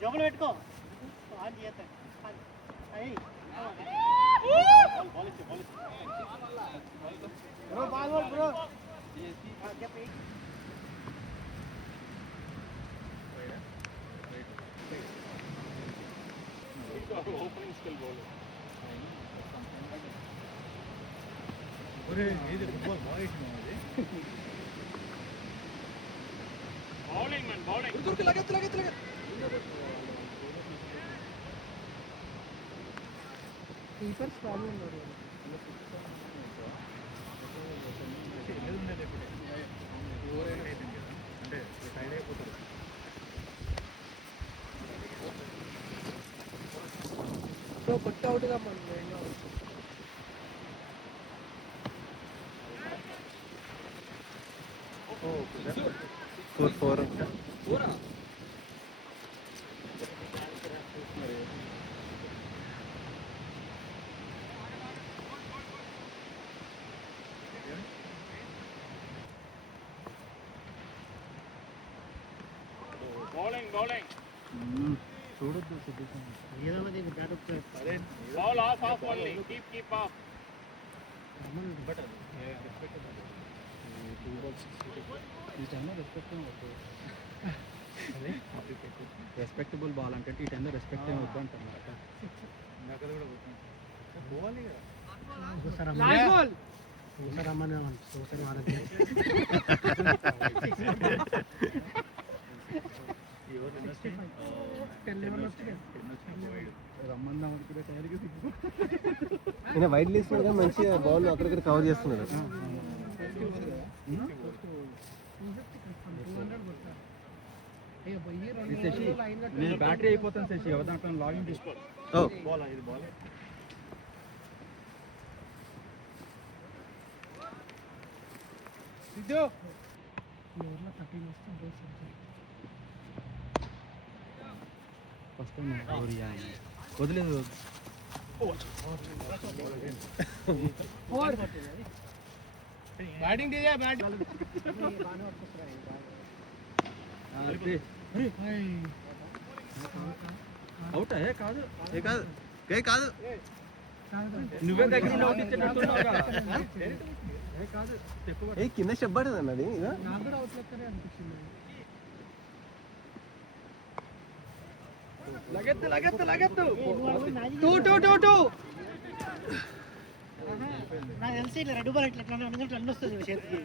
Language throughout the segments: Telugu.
జబ్బులు పెట్టుకో opening skill bowl bowling man bowling లగెత్తు కీపర్స్ ప్రాబ్లం ఉంది అంటే సైడ్ అయిపోతారు కొత్త అవుట్గా మనం 4 బౌలింగ్ చూడొద్దు ball of only keep of but respectable ball అంటే ఈ టైంలో రెస్పెక్ట్ ఏమి వద్దు అంటున్నారు. రమ్మందాం అనుకునే టైంకి వైట్ లిస్ట్ మంచిగా బాల్ అక్కడిక్కడ కవర్ చేస్తున్నాడు. నేను బ్యాటరీ అయిపోతాను శశి ఎవరి లాగిన్ తీసుకో బాల్ ఇది బాల్ ఫస్ట్ వదిలేదు బ్యాటింగ్ అవుట్ కాదు కాదు నువ్వే దగ్గర కింద చెప్పబడదు అన్నది లగెత్తు నాకు తెలిసి ఇట్లా 2 బాల్ ఇట్లా రన్ వస్తుంది చేతికి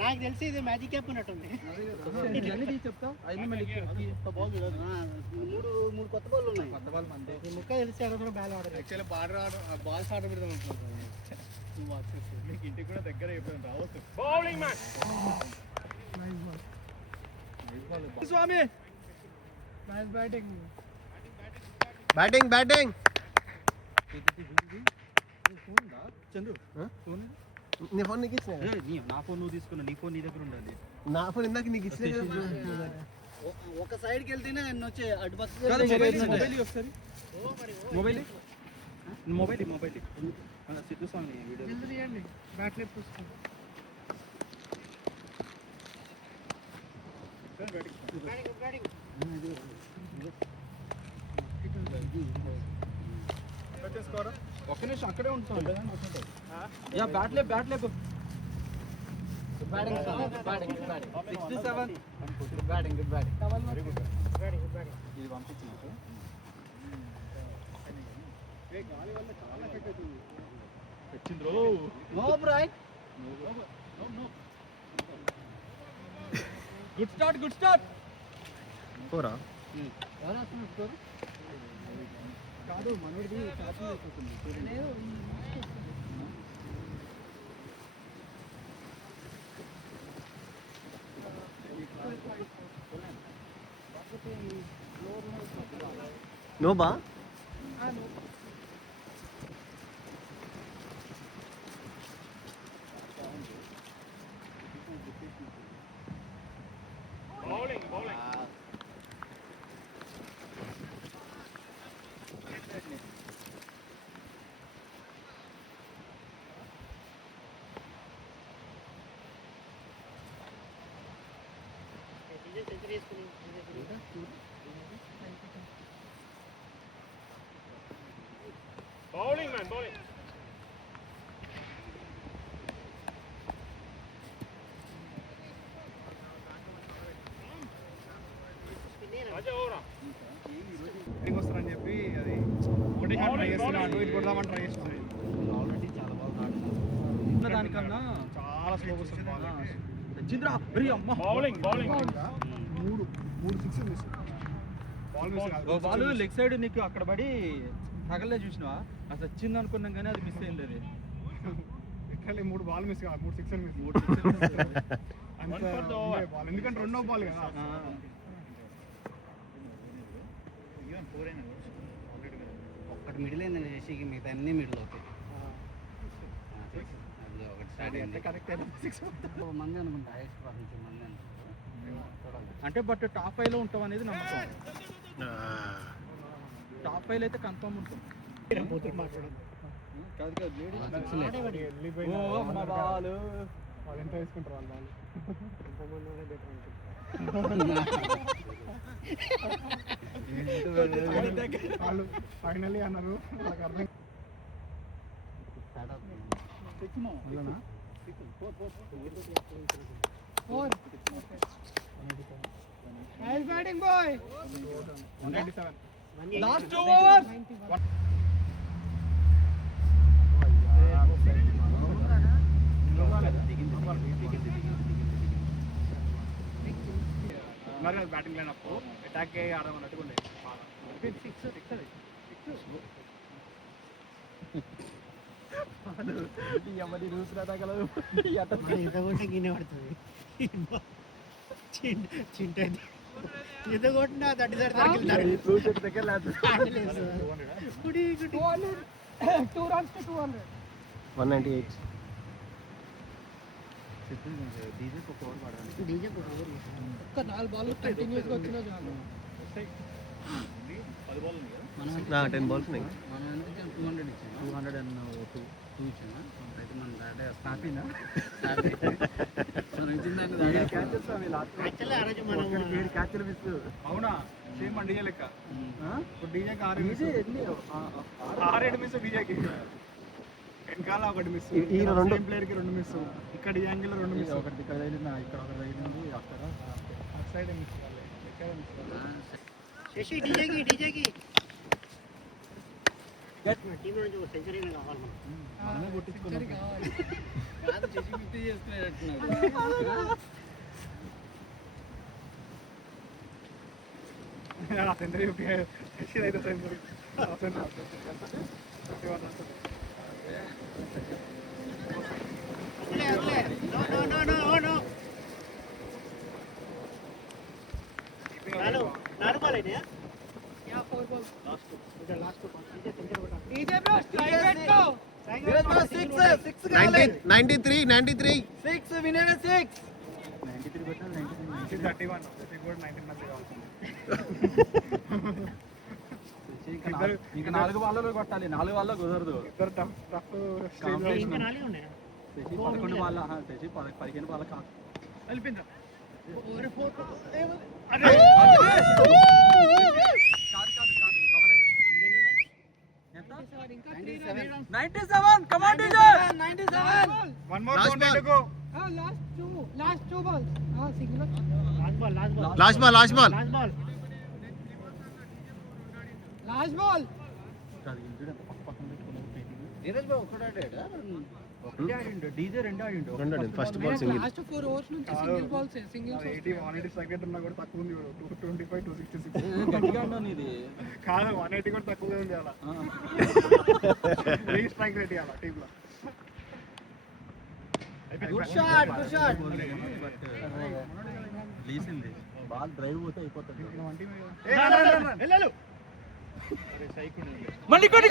నాకు తెలిసి ఇది మ్యాజిక్ క్యాప్ ఉన్నట్టుంది. చెప్తా మూడు కొత్త బాల్ ఉన్నాయి. కొత్త బాల్ మంది ముక్క తెలిసి ఆడడం బాల్ ఆడదు బాల్స్ ఆడ పెడదాం అనుకుంటున్నాను. మీకు ఇంటికి కూడా దగ్గర అయిపోయింది రావచ్చు. బౌలింగ్ మ్యాన్ స్వామి బ్యాటింగ్ చందు నీ ఫోన్ నీకు ఇచ్చిన నా ఫోన్ నువ్వు తీసుకున్నా నీ ఫోన్ నీ దగ్గర ఉండాలి. నా ఫోన్ ఇందాక నీకు ఇచ్చిన ఒక సైడ్కి వెళ్తేనే నేను వచ్చి అటు పక్క మొబైల్ సిద్ధు స్వామి వీడియో బ్యాట్ ఒక్క నిమిషం అక్కడే ఉంటాం. బ్యాట్ లేపు బ్యాటింగ్ 67 బ్యాటింగ్ ఇది పంపించినట్టు గుడ్ స్టార్ట్ పోరా కాదు మనోడిది చార్జింగ్ అయిపోతుంది. Noah Bowling, man, bowling. Raja, over. వస్తారని చెప్పి అది ఒకటే షాట్ ట్రై చేస్తున్నా, అటు ఇటు కొడదామని ట్రై చేస్తున్నాను. ఆల్రెడీ చాలా బాగా ఆడుతున్నారు. దానికన్నా చాలా స్లోగా వస్తుంది బాల్. Bowling, bowling. మూడు సిక్స్ మిస్. బాల్ మిస్ కాదు. బాల్ లెగ్ సైడ్ నీకు అక్కడ పడి తగలే చూసినావా, అది వచ్చింది అనుకున్నాం కానీ అది మిస్ అయింది. అది ఎక్కడ మూడు బాల్ మిస్ కాదు, మూడు సిక్స్ మిస్. అంత One for the over. ఉండే బాల్, ఎందుకంటే రెండో బాల్ కదా. ఒక్కటి మిడిల్ అయిందండి చేసి మిగతా అన్ని మిడిల్ అవుతాయి. అది ఒకటి స్టార్ట్ అయింది. కరెక్ట్ అయినా సిక్స్. మంది అనుకుంటా, హైయెస్ట్ పర్సెంట్ మంది అనుకుంటా. అంటే బట్ టాప్ 5 లో ఉంటాం అనేది నమ్మకం. టాప్ 5 అయితే కన్ఫర్మ్ ఉంటాం. కాదు కాదు బాల్ వాళ్ళు ఎంత వేసుకుంటారు వాళ్ళు వాళ్ళు ఫైనల్లీ అన్నారు. వాళ్ళకి అర్థం batting boy. 197. Last 2 overs. ఉన్నారు కదా బ్యాటింగ్ లైన్ అప్, అటాక్ ఆడమన్నట్టుగా ఉండే. గిన్నె పడుతుంది. ఈత కొట్టినా 2 runs to 200. 198. ఒక్క 4 బాల్ కంటిన్యూస్ గా వచ్చినా చాలు. 10 balls ఉన్నాయి. మనం ఎందుకు 200 ఇచ్చాము, 202 ఇచ్చామా. అయితే మనం దాడే హ్యాపీనా మనం ఇచ్చిన దాన్ని యాక్చువల్లీ ఆ రోజు మనం అవునా, సేమ్ మన డీజే లెక్క. ఇప్పుడు డీజేకి 6 మిస్, 6 మిస్ డీజేకి. వెనకాల ఒకటి మిస్, ఈ రెండు ప్లేయర్కి 2 మిస్, ఇక్కడ ఈ యాంగిల్ 2 మిస్. ఒకటి ఇక్కడ తగిలింది, ఇక్కడ ఒకటి తగిలింది, అక్కడ అటు సైడ్ మిస్ కావాలి, ఎక్కడ మిస్ కావాలి. శశి డీజేకి టీం నుంచి ఒక సెంచరీ కావాలి మనమే కొట్టించుకున్నాం. కాదు శశి 50 చేసుకునేటట్టున్నాడు. సెంచరీ అయితే century Yeah, 4 balls. DJ bro, strike rate go. 93. 6 వినర్ 6 93 పెట్టాలి, 93. 31 కూడా 19 మధ్య కావాల్సింది. ఇంకా 4 బాల్లో కొట్టాలి, 4 బాల్లో కుదరదు. ఇద్దరు tough competition. Sashi 11 ball, Sashi 15 ball కాదు. వెళ్ళిపోయిందా? ఎంత? ఇంకా 3 runs. 97. Come on, DJ. 97. One more Last count ball. to go. Last two balls. Single. Last ball Last ball. కాదు, ఇంజురీ ఎంత పక్కన పెట్టుకున్నావు ఫీల్డింగ్. నీరజ్ బాబు ఒక్కడే ఆడాడా? ఒకటే ఆడిండు, డీజే 2 ఆడిండు. First ball single. Last 4 overs నుంచి single balls. Singles. 180 సెకండ్ ఉన్నా కూడా తక్కువ ఉంది. 225 266 గట్టిగా ఉన్నాను ఇది. కాదు, 180 కూడా తక్కువగా ఉంది. అలా స్ట్రైక్ రేట్ ఇవ్వాలి టీమ్ లో. గుడ్ షాట్ లేసింది బాల్ డ్రైవ్ పోతే అయిపోతుంది. మళ్ళీ కొట్టి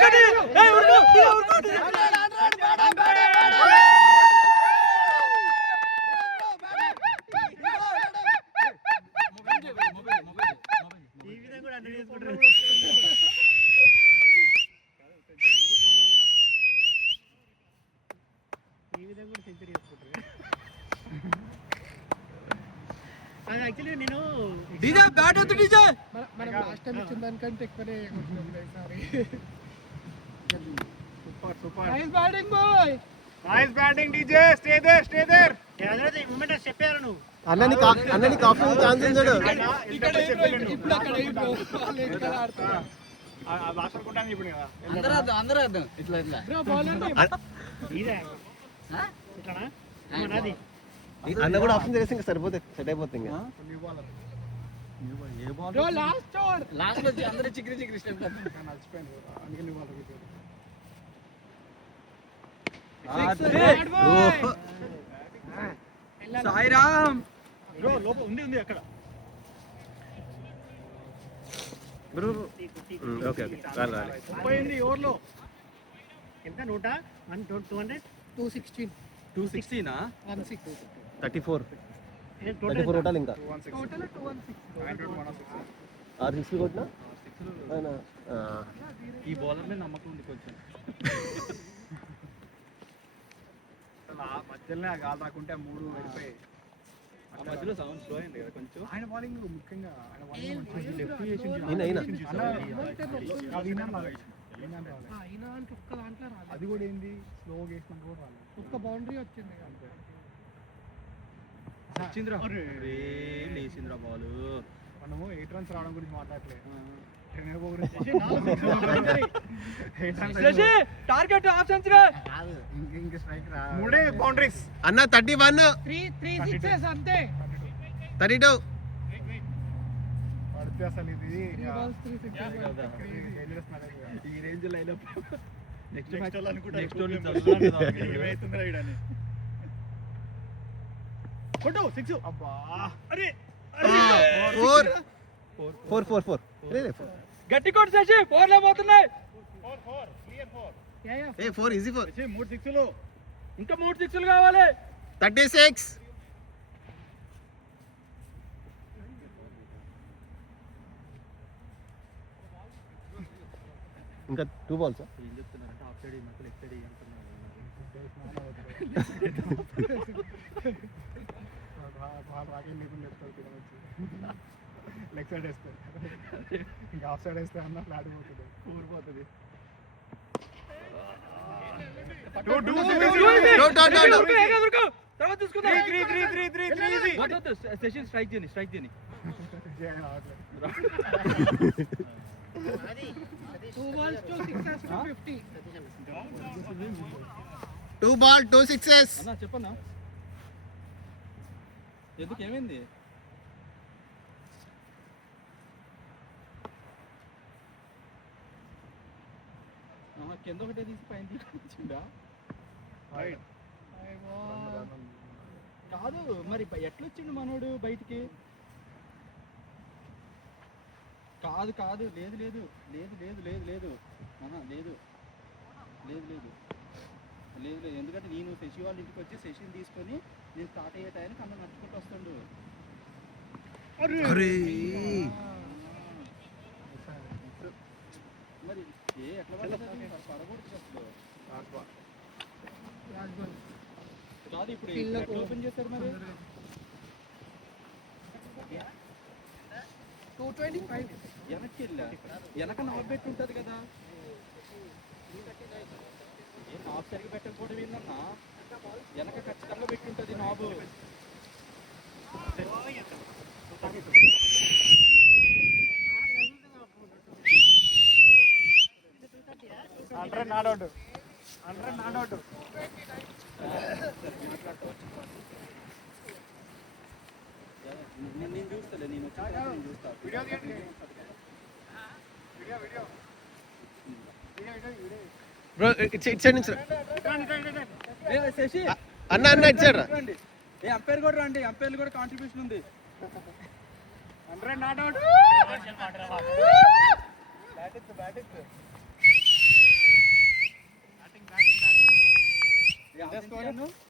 యాక్చువల్లీ నేను డీజే బ్యాట్ వద్దు డీజే. మనం లాస్ట్ టైం ఇచ్చిన దానికంటే ఎక్కువనే కొట్టినాం ఈసారి. Super super nice batting boy. Nice batting DJ. Stay there. Moment చెప్పారు నువ్వు. అన్నని కాఫీ ఛాన్స్ ఉంచాడు. ఇప్పుడు అక్కడ వాళ్ళు ఎక్కడ ఆడుతున్నారు లాస్ట్ అనుకుంటాను ఇప్పుడు కదా. అందరూ అర్థం ఇట్లా ఇట్లా బ్రో బౌలర్ ఇదే ఇట్లానా అది అన్న కూడా ఆప్షన్ చేస్తే ఇంకా సరిపోతే సెట్ అయిపోతుంది ఇంకా. New బాలర్ bro last over last లో వచ్చి అందరూ చిక్రి స్టెప్ నచ్చిపోయింది అందుకే న్యూ బాలర్ సాయిరామ్. బ్రో లోపల ఉంది అక్కడ. ఓకే రాలే 30 ఓవర్లో ఎంత 200 216 216 16 34 టోటల్ కొట్టాలి ఇంకా. టోటల్ 216 6 సిక్స్ కొట్టినా ఆయన ఈ బౌలర్ మీద నమ్మకం ఉంది కొంచెం. మధ్యలోనే ఆ గాలి రాకుంటే ఆ 3 వెళ్ళిపోయాయి. ఆ మధ్యలో సౌండ్ స్లో అయింది కదా కొంచెం. ఆయన బౌలింగ్ ముఖ్యంగా ఆయన అయినా అయినా అంటే ఒక్క దాంట్లో రాలేదు. అది కూడా ఏంది స్లో వేసినా కూడా రాలేదు. ఒక్క బౌండరీ వచ్చింది అంతే. సచింద్ర లేచింద్ర బాల్. మనము 8 రన్స్ రావడం గురించి మాట్లాడలేదు. 10 above గురించి టార్గెట్ హాఫ్ సెంచరీ. ఇంకా స్ట్రైక్ రా 3 బౌండరీస్. అన్న 31 3 6 అంతే. 32 పడితే అసలు ఇది 3 balls 3 6 ఈ రేంజ్ లైనప్ నెక్స్ట్ మ్యాచ్ కొట్టు 6. అబ్బా అరే 4 గట్టి కొట్టు శశి. 4 లే పోతున్నాయి. 4 క్లియర్ 4. ఏ 4 ఈజీ 4 3 6లు. ఇంకా 3 సిక్స్లు కావాలి. 36 ఇంకా 2 balls ఏం చెప్తున్నారంటే ఆఫ్ సైడ్ మధ్య లెఫ్ట్ సైడ్ లెగ్ సైడ్ వేస్తారు ఇంకా ఆఫ్ సైడ్ వేస్తే అన్న ఫ్లాట్ పోతుంది ఊరిపోతుంది. తర్వాత చూసుకుందాం. సెషన్ స్ట్రైక్ చేయని 2 balls to 6 to 50. 2 ball 2 sixes. అన్నా చెప్పన్నా ఎందుకు ఏమైంది? కింద ఒకటే తీసి పైన తీసుకొచ్చిందా? కాదు మరి ఎట్లొచ్చిండు మనోడు బయటికి? కాదు కాదు లేదు లేదు లేదు లేదు లేదు లేదు లేదు లేదు లేదు లేదు లేదు ఎందుకంటే నేను శశి వాళ్ళ ఇంటికి వచ్చి సెషన్ తీసుకొని నేను స్టార్ట్ అయ్యే టైంకి అన్న నడుచుకుంటూ వస్తుండు. మరి ఎట్లా పడకూడదు అసలు. కాదు ఇప్పుడు ఎట్లా ఓపెన్ చేశారు మరి? 225. వెనక్కి వెళ్ళా వెనక నాట్ పెట్టి ఉంటుంది కదా. ఏం నాట్ సరిగ్గా పెట్టకపోవడం ఏందన్నా? వెనక ఖచ్చితంగా పెట్టి ఉంటుంది నాబు. నాడౌట్ నేను చూస్తాలే, నేను వచ్చి చూస్తా. బ్రో ఇట్ సైడ్ నుంచి శశి అన్న ఇట్ సైడ్ రా. రండి. ఏ అంపైర్ కూడా రండి, అంపైర్లు కూడా కాంట్రిబ్యూషన్ ఉంది. నాడౌట్